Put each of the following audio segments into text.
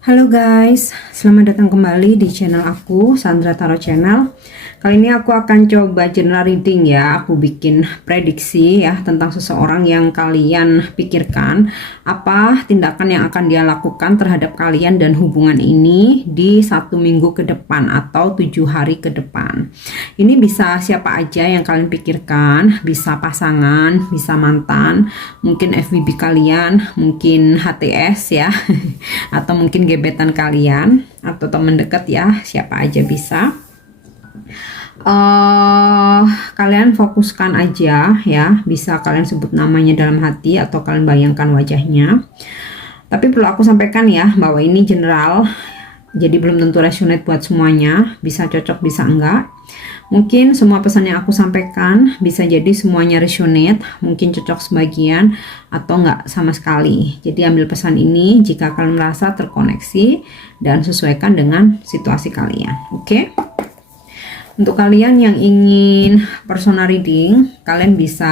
Halo guys, selamat datang kembali di channel aku, Sandra Tarot Channel. Kali ini aku akan coba general reading ya. Aku bikin prediksi ya tentang seseorang yang kalian pikirkan. Apa tindakan yang akan dia lakukan terhadap kalian dan hubungan ini di 1 minggu ke depan atau 7 hari ke depan. Ini bisa siapa aja yang kalian pikirkan, bisa pasangan, bisa mantan, mungkin FWB kalian, mungkin HTS ya, atau mungkin gebetan kalian atau teman dekat ya, siapa aja bisa. Kalian fokuskan aja ya, bisa kalian sebut namanya dalam hati atau kalian bayangkan wajahnya. Tapi perlu aku sampaikan ya bahwa ini general, jadi belum tentu resonate buat semuanya, bisa cocok bisa enggak. Mungkin semua pesan yang aku sampaikan bisa jadi semuanya resonate, mungkin cocok sebagian atau enggak sama sekali. Jadi ambil pesan ini jika kalian merasa terkoneksi dan sesuaikan dengan situasi kalian. Oke? Untuk kalian yang ingin personal reading, kalian bisa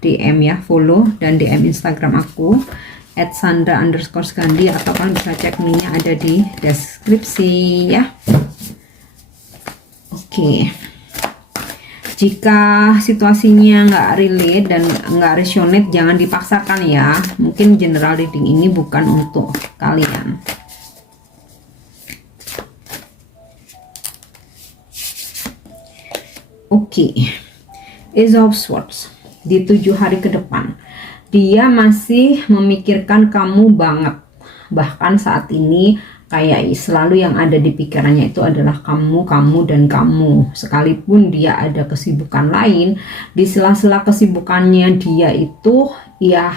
DM ya, follow dan DM Instagram aku @sandra_skandi, atau kalian bisa cek linknya ada di deskripsi ya. Oke. Jika situasinya nggak relate dan nggak resonate, jangan dipaksakan ya. Mungkin general reading ini bukan untuk kalian. Oke, Ace of Swords di 7 hari ke depan. Dia masih memikirkan kamu banget. Bahkan saat ini kayak selalu yang ada di pikirannya itu adalah kamu, kamu, dan kamu. Sekalipun dia ada kesibukan lain, di sela-sela kesibukannya dia itu ya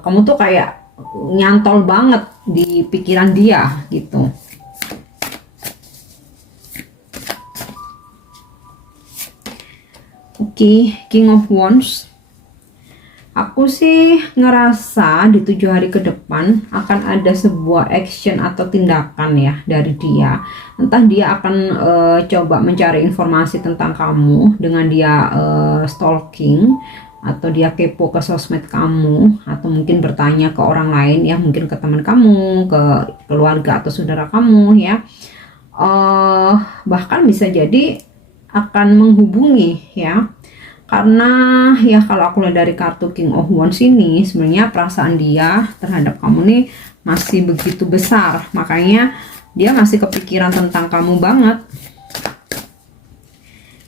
kamu tuh kayak nyantol banget di pikiran dia gitu. Oke, King of Wands. Aku sih ngerasa di 7 hari ke depan akan ada sebuah action atau tindakan ya dari dia. Entah dia akan coba mencari informasi tentang kamu dengan dia stalking, atau dia kepo ke sosmed kamu, atau mungkin bertanya ke orang lain ya, mungkin ke teman kamu, ke keluarga atau saudara kamu ya. Bahkan bisa jadi akan menghubungi ya, karena ya kalau aku lihat dari kartu King of Wands ini, sebenarnya perasaan dia terhadap kamu nih masih begitu besar, makanya dia masih kepikiran tentang kamu banget.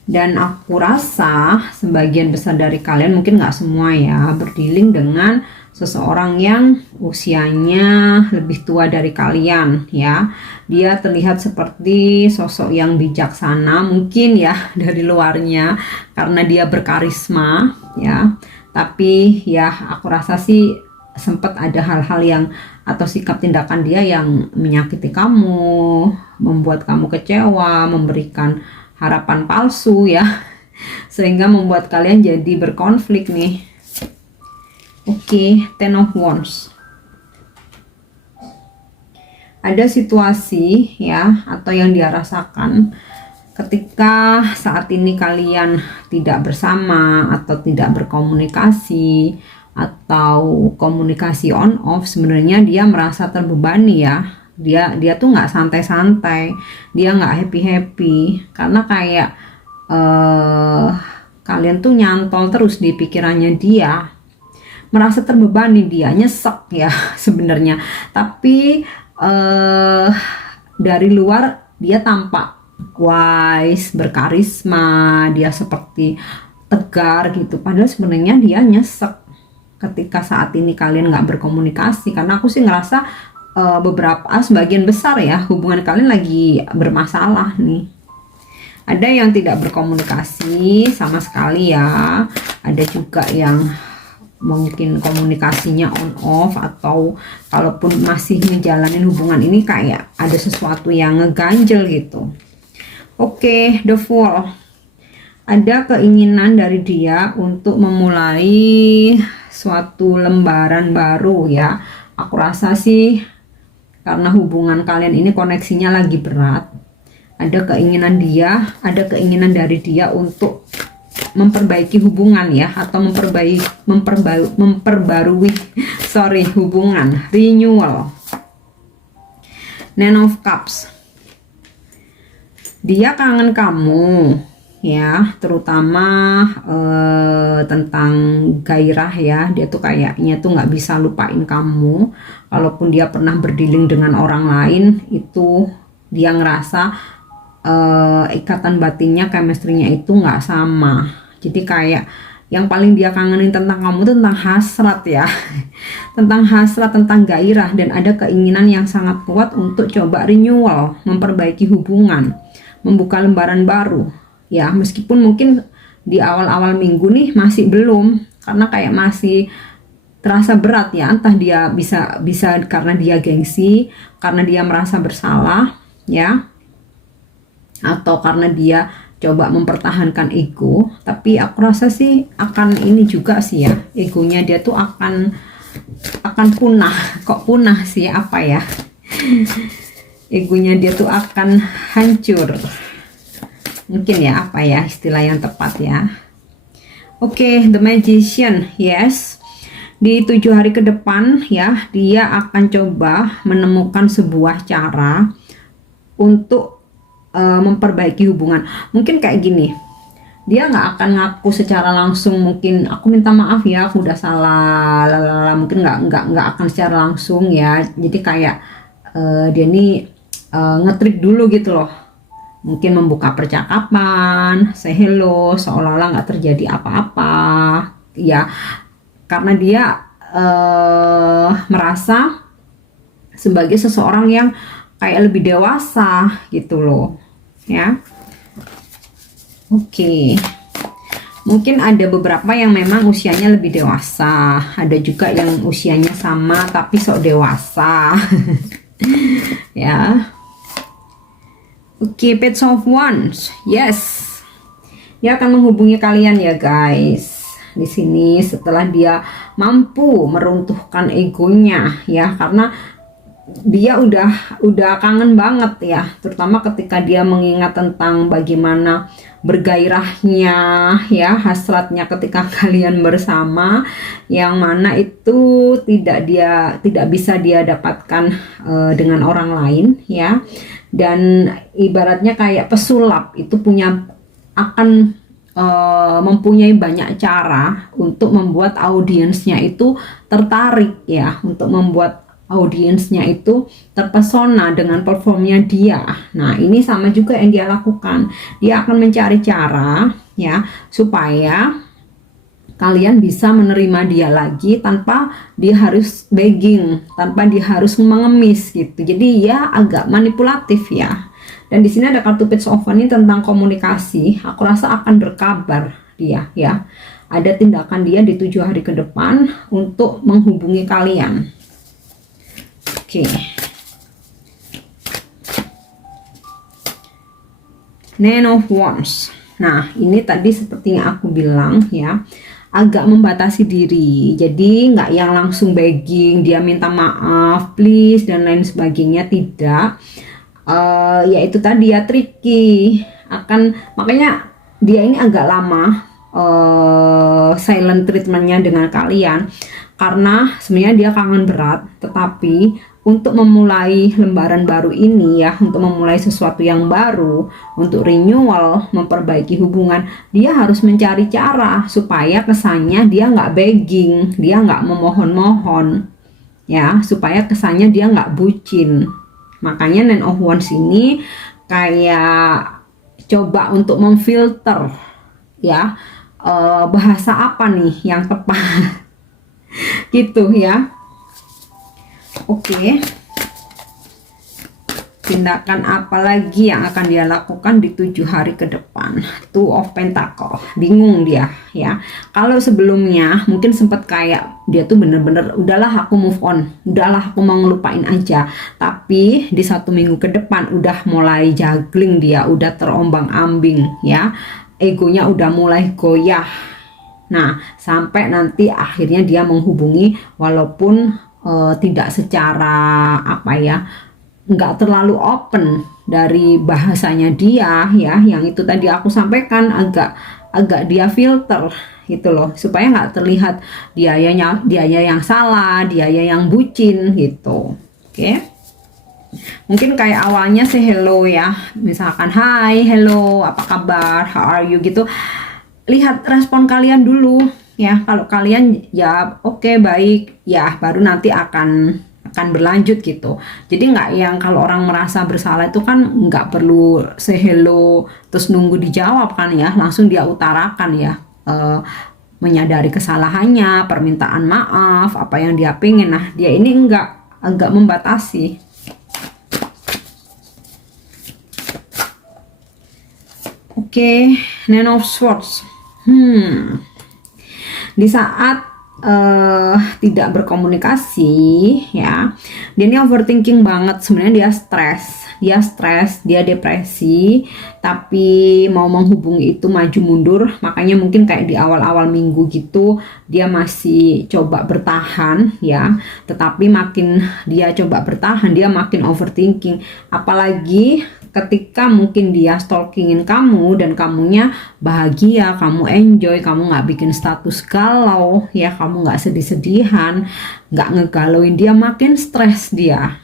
Dan aku rasa sebagian besar dari kalian, mungkin nggak semua ya, berdealing dengan seseorang yang usianya lebih tua dari kalian ya. Dia terlihat seperti sosok yang bijaksana mungkin ya dari luarnya, karena dia berkarisma ya. Tapi ya aku rasa sih sempat ada hal-hal yang atau sikap tindakan dia yang menyakiti kamu, membuat kamu kecewa, memberikan harapan palsu ya, sehingga membuat kalian jadi berkonflik nih. Oke, Ten of Wands. Ada situasi ya atau yang dia rasakan ketika saat ini kalian tidak bersama atau tidak berkomunikasi atau komunikasi on off. Sebenarnya dia merasa terbebani ya. Dia tuh nggak santai-santai, dia nggak happy karena kayak kalian tuh nyantol terus di pikirannya dia, merasa terbebani, dia nyesek ya sebenarnya. Tapi dari luar dia tampak wise, berkarisma, dia seperti tegar gitu, padahal sebenarnya dia nyesek ketika saat ini kalian nggak berkomunikasi. Karena aku sih ngerasa sebagian besar ya hubungan kalian lagi bermasalah nih. Ada yang tidak berkomunikasi sama sekali ya, ada juga yang mungkin komunikasinya on off, atau kalaupun masih ngejalanin hubungan ini kayak ada sesuatu yang ngeganjel gitu. Oke, The Fool. Ada keinginan dari dia untuk memulai suatu lembaran baru ya. Aku rasa sih karena hubungan kalian ini koneksinya lagi berat, ada keinginan dari dia untuk memperbaiki hubungan ya, atau memperbarui hubungan, renewal. Nine of Cups. Dia kangen kamu ya, terutama tentang gairah ya. Dia tuh kayaknya tuh nggak bisa lupain kamu. Kalaupun dia pernah berdealing dengan orang lain, itu dia ngerasa ikatan batinnya, chemistry-nya itu nggak sama. Jadi kayak yang paling dia kangenin tentang kamu itu tentang hasrat ya. Tentang hasrat, tentang gairah, dan ada keinginan yang sangat kuat untuk coba renewal, memperbaiki hubungan, membuka lembaran baru ya. Meskipun mungkin di awal-awal minggu nih masih belum, karena kayak masih terasa berat ya. Entah dia bisa karena dia gengsi, karena dia merasa bersalah ya, atau karena dia coba mempertahankan ego. Tapi aku rasa sih akan ini juga sih ya, egonya dia tuh akan punah. Kok punah sih, apa ya, egonya dia tuh akan hancur, mungkin ya, apa ya istilah yang tepat ya. Oke, The Magician. Yes, di 7 hari ke depan ya, dia akan coba menemukan sebuah cara untuk memperbaiki hubungan. Mungkin kayak gini, dia nggak akan ngaku secara langsung, mungkin aku minta maaf ya, aku udah salah, lalala. Mungkin nggak akan secara langsung ya. Jadi kayak dia nih ngetrik dulu gitu loh, mungkin membuka percakapan, say hello, seolah-olah nggak terjadi apa-apa ya, karena dia merasa sebagai seseorang yang kayak lebih dewasa gitu loh ya. Oke. Mungkin ada beberapa yang memang usianya lebih dewasa, ada juga yang usianya sama tapi sok dewasa. Ya. Oke, Page of Wands. Yes. Dia akan menghubungi kalian ya, guys. Di sini setelah dia mampu meruntuhkan egonya ya, karena dia udah kangen banget ya, terutama ketika dia mengingat tentang bagaimana bergairahnya ya, hasratnya ketika kalian bersama, yang mana itu tidak bisa dia dapatkan dengan orang lain ya. Dan ibaratnya kayak pesulap itu akan mempunyai banyak cara untuk membuat audiensnya itu tertarik ya, untuk membuat audiensnya itu terpesona dengan performnya dia. Nah, ini sama juga yang dia lakukan. Dia akan mencari cara ya supaya kalian bisa menerima dia lagi tanpa dia harus begging, tanpa dia harus mengemis gitu. Jadi ya agak manipulatif ya. Dan di sini ada kartu Page of Wands ini tentang komunikasi. Aku rasa akan berkabar dia ya. Ada tindakan dia di 7 hari ke depan untuk menghubungi kalian. Oke. Nine of Wands. Nah, ini tadi seperti yang aku bilang ya, agak membatasi diri. Jadi nggak yang langsung begging, dia minta maaf, please dan lain sebagainya, tidak. Ya itu tadi ya, tricky. Makanya dia ini agak lama silent treatmentnya dengan kalian, karena sebenarnya dia kangen berat. Tetapi untuk memulai lembaran baru ini ya, untuk memulai sesuatu yang baru, untuk renewal, memperbaiki hubungan, dia harus mencari cara supaya kesannya dia nggak begging, dia nggak memohon-mohon ya, supaya kesannya dia nggak bucin. Makanya Nine of Wands ini kayak coba untuk memfilter ya, bahasa apa nih yang tepat gitu ya. Oke. Tindakan apa lagi yang akan dia lakukan di 7 hari ke depan? Two of Pentacle. Bingung dia ya. Kalau sebelumnya mungkin sempat kayak dia tuh bener-bener udahlah aku move on, udahlah aku mau ngelupain aja. Tapi di 1 minggu ke depan udah mulai juggling, dia udah terombang-ambing ya. Egonya udah mulai goyah. Nah, sampai nanti akhirnya dia menghubungi walaupun tidak secara apa ya, nggak terlalu open dari bahasanya dia ya, yang itu tadi aku sampaikan, agak dia filter gitu loh, supaya nggak terlihat dianya yang salah, dianya yang bucin gitu. Oke. Mungkin kayak awalnya say hello ya, misalkan hi, hello, apa kabar, how are you gitu. Lihat respon kalian dulu ya. Kalau kalian jawab oke, baik, ya baru nanti akan berlanjut gitu. Jadi nggak yang kalau orang merasa bersalah itu kan nggak perlu say hello terus nunggu dijawab kan ya, langsung dia utarakan ya, menyadari kesalahannya, permintaan maaf, apa yang dia pengen. Nah dia ini enggak membatasi. Oke, Nine of Swords. Di saat tidak berkomunikasi ya, dia ini overthinking banget. Sebenarnya dia stres, dia depresi, tapi mau menghubungi itu maju mundur. Makanya mungkin kayak di awal-awal minggu gitu dia masih coba bertahan ya, tetapi makin dia coba bertahan dia makin overthinking. Apalagi ketika mungkin dia stalkingin kamu dan kamunya bahagia, kamu enjoy, kamu nggak bikin status galau ya, kamu nggak sedih-sedihan, nggak ngegalauin dia, makin stres dia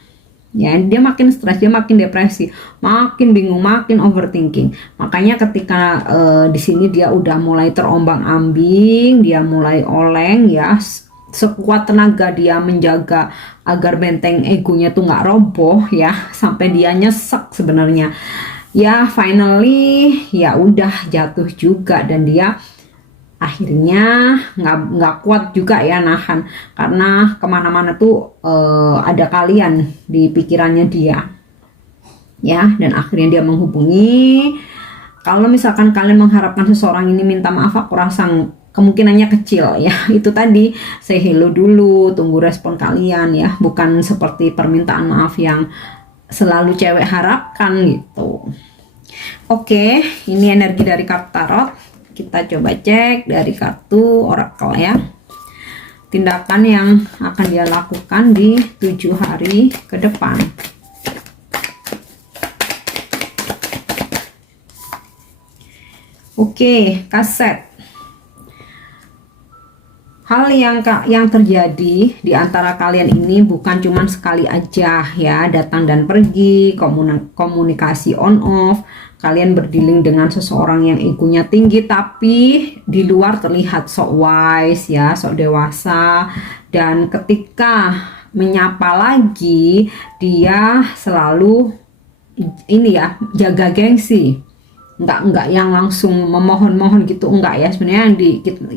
ya, dia makin stres, dia makin depresi, makin bingung, makin overthinking. Makanya ketika di sini dia udah mulai terombang-ambing, dia mulai oleng ya, sekuat tenaga dia menjaga agar benteng egonya tuh nggak roboh ya, sampai dia nyesek sebenarnya ya. Finally ya udah jatuh juga, dan dia akhirnya nggak kuat juga ya nahan, karena kemana-mana tuh ada kalian di pikirannya dia ya. Dan akhirnya dia menghubungi. Kalau misalkan kalian mengharapkan seseorang ini minta maaf, aku rasa kemungkinannya kecil ya. Itu tadi, say hello dulu, tunggu respon kalian ya, bukan seperti permintaan maaf yang selalu cewek harapkan gitu. Oke, ini energi dari kartu tarot. Kita coba cek dari kartu oracle ya, tindakan yang akan dia lakukan di 7 hari ke depan. Oke, kaset. Hal yang terjadi di antara kalian ini bukan cuma sekali aja ya, datang dan pergi, komunikasi on off. Kalian berdealing dengan seseorang yang egonya tinggi, tapi di luar terlihat sok wise ya, sok dewasa. Dan ketika menyapa lagi, dia selalu ini ya, jaga gengsi. Enggak yang langsung memohon-mohon gitu, enggak ya. Sebenarnya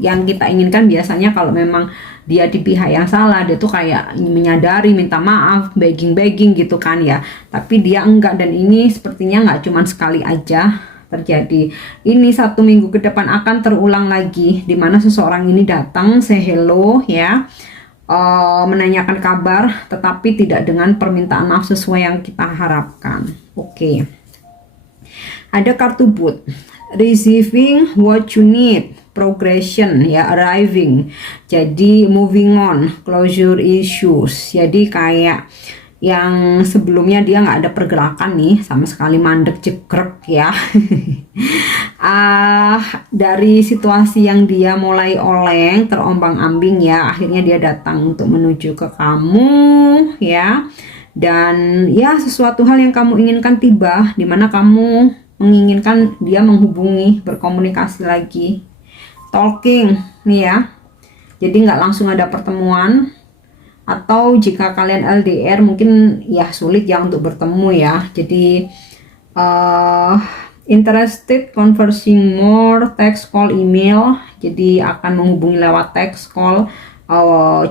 yang kita inginkan biasanya kalau memang dia di pihak yang salah, dia tuh kayak menyadari, minta maaf, begging gitu kan ya. Tapi dia enggak, dan ini sepertinya enggak cuma sekali aja terjadi. Ini 1 minggu ke depan akan terulang lagi, dimana seseorang ini datang say hello ya, menanyakan kabar, tetapi tidak dengan permintaan maaf sesuai yang kita harapkan. Oke. Ada kartu boot, receiving what you need, progression ya, arriving, jadi moving on, closure issues. Jadi kayak yang sebelumnya dia nggak ada pergerakan nih, sama sekali mandek jegrek ya. Dari situasi yang dia mulai oleng, terombang-ambing ya, akhirnya dia datang untuk menuju ke kamu ya. Dan ya sesuatu hal yang kamu inginkan tiba, dimana kamu menginginkan dia menghubungi, berkomunikasi lagi, talking nih ya. Jadi nggak langsung ada pertemuan, atau jika kalian LDR mungkin ya sulit ya untuk bertemu ya. Jadi interested, conversing more, text, call, email. Jadi akan menghubungi lewat text, call,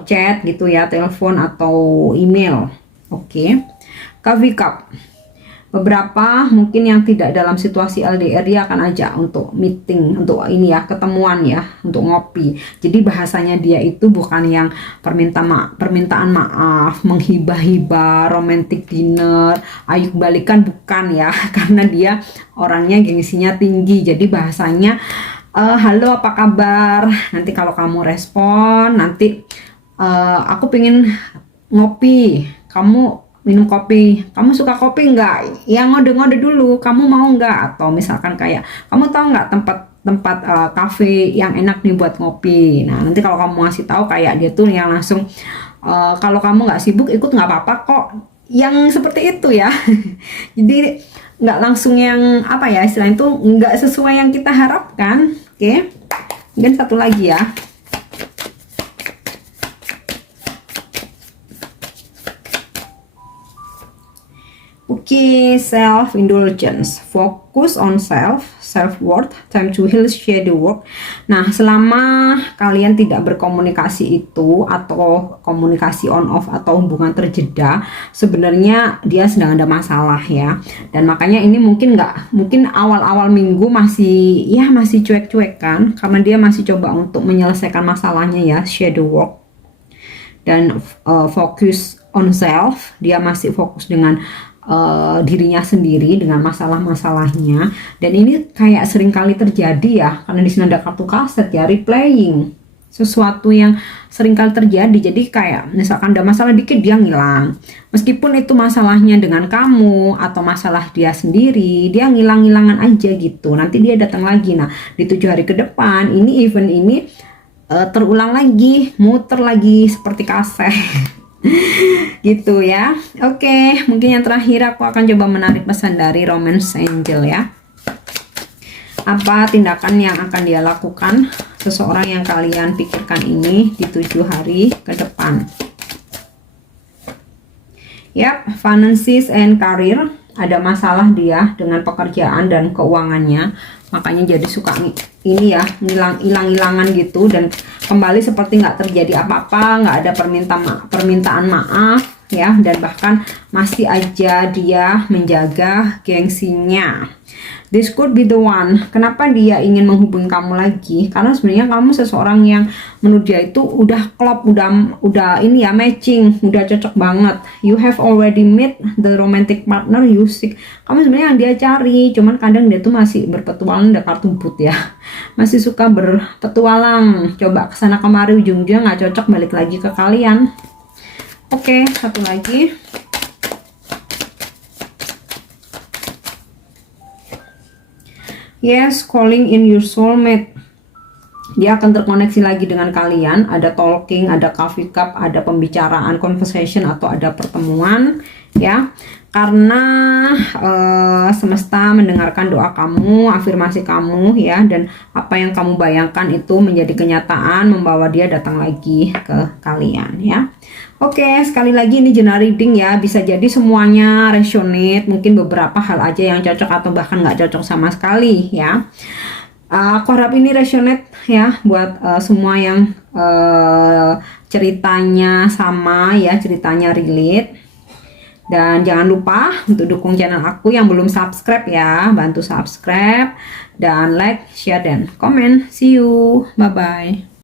chat gitu ya, telepon atau email. Oke. Coffee cup. Beberapa mungkin yang tidak dalam situasi LDR dia akan ajak untuk meeting, untuk ini ya, ketemuan ya, untuk ngopi. Jadi bahasanya dia itu bukan yang permintaan maaf, menghibah-hibah, romantic dinner, ayo balikan, bukan ya. Karena dia orangnya gengsinya tinggi. Jadi bahasanya halo apa kabar, nanti kalau kamu respon nanti aku pengen ngopi, kamu minum kopi, kamu suka kopi nggak? Ya ngode-ngode dulu, kamu mau nggak? Atau misalkan kayak, kamu tahu nggak tempat kafe yang enak nih buat ngopi? Nah nanti kalau kamu ngasih tahu, kayak dia tuh yang langsung kalau kamu nggak sibuk ikut nggak apa-apa kok, yang seperti itu ya. Jadi nggak langsung yang apa ya, istilahnya itu nggak sesuai yang kita harapkan. Oke, mungkin satu lagi ya. Oke, self indulgence, fokus on self worth, time to heal, share the work. Nah, selama kalian tidak berkomunikasi itu, atau komunikasi on off, atau hubungan terjeda, sebenarnya dia sedang ada masalah ya. Dan makanya ini mungkin awal-awal minggu masih cuek-cuek kan, karena dia masih coba untuk menyelesaikan masalahnya ya, share the work. Dan fokus on self, dia masih fokus dengan dirinya sendiri, dengan masalah-masalahnya. Dan ini kayak sering kali terjadi ya, karena di sini ada kartu kaset ya, replaying sesuatu yang sering kali terjadi. Jadi kayak misalkan ada masalah dikit, dia ngilang, meskipun itu masalahnya dengan kamu atau masalah dia sendiri, dia ngilang-ngilangan aja gitu. Nanti dia datang lagi. Nah, di 7 hari ke depan ini, event ini terulang lagi, muter lagi seperti kaset. Gitu ya. Oke, mungkin yang terakhir aku akan coba menarik pesan dari Romance Angel ya. Apa tindakan yang akan dia lakukan seseorang yang kalian pikirkan ini di 7 hari ke depan? Yap, finances and career. Ada masalah dia dengan pekerjaan dan keuangannya, makanya jadi suka ini ya, hilang-hilangan gitu, dan kembali seperti nggak terjadi apa-apa, nggak ada permintaan maaf ya, dan bahkan masih aja dia menjaga gengsinya. This could be the one. Kenapa dia ingin menghubungi kamu lagi? Karena sebenarnya kamu seseorang yang menurut dia itu udah klop, udah ini ya, matching, udah cocok banget. You have already met the romantic partner you seek. Kamu sebenarnya yang dia cari, cuman kadang dia tuh masih berpetualang, ada kartu but ya. Masih suka berpetualang, coba kesana kemari, ujung-ujungnya nggak cocok, balik lagi ke kalian. Oke, satu lagi. Yes, calling in your soulmate. Dia akan terkoneksi lagi dengan kalian. Ada talking, ada coffee cup, ada pembicaraan, conversation, atau ada pertemuan ya. Karena semesta mendengarkan doa kamu, afirmasi kamu ya, dan apa yang kamu bayangkan itu menjadi kenyataan, membawa dia datang lagi ke kalian ya. Oke, sekali lagi ini general reading ya, bisa jadi semuanya resonate, mungkin beberapa hal aja yang cocok atau bahkan nggak cocok sama sekali ya. Aku harap ini resonate ya buat semua yang ceritanya sama ya, ceritanya relate. Dan jangan lupa untuk dukung channel aku yang belum subscribe ya, bantu subscribe dan like, share, dan komen. See you, bye bye.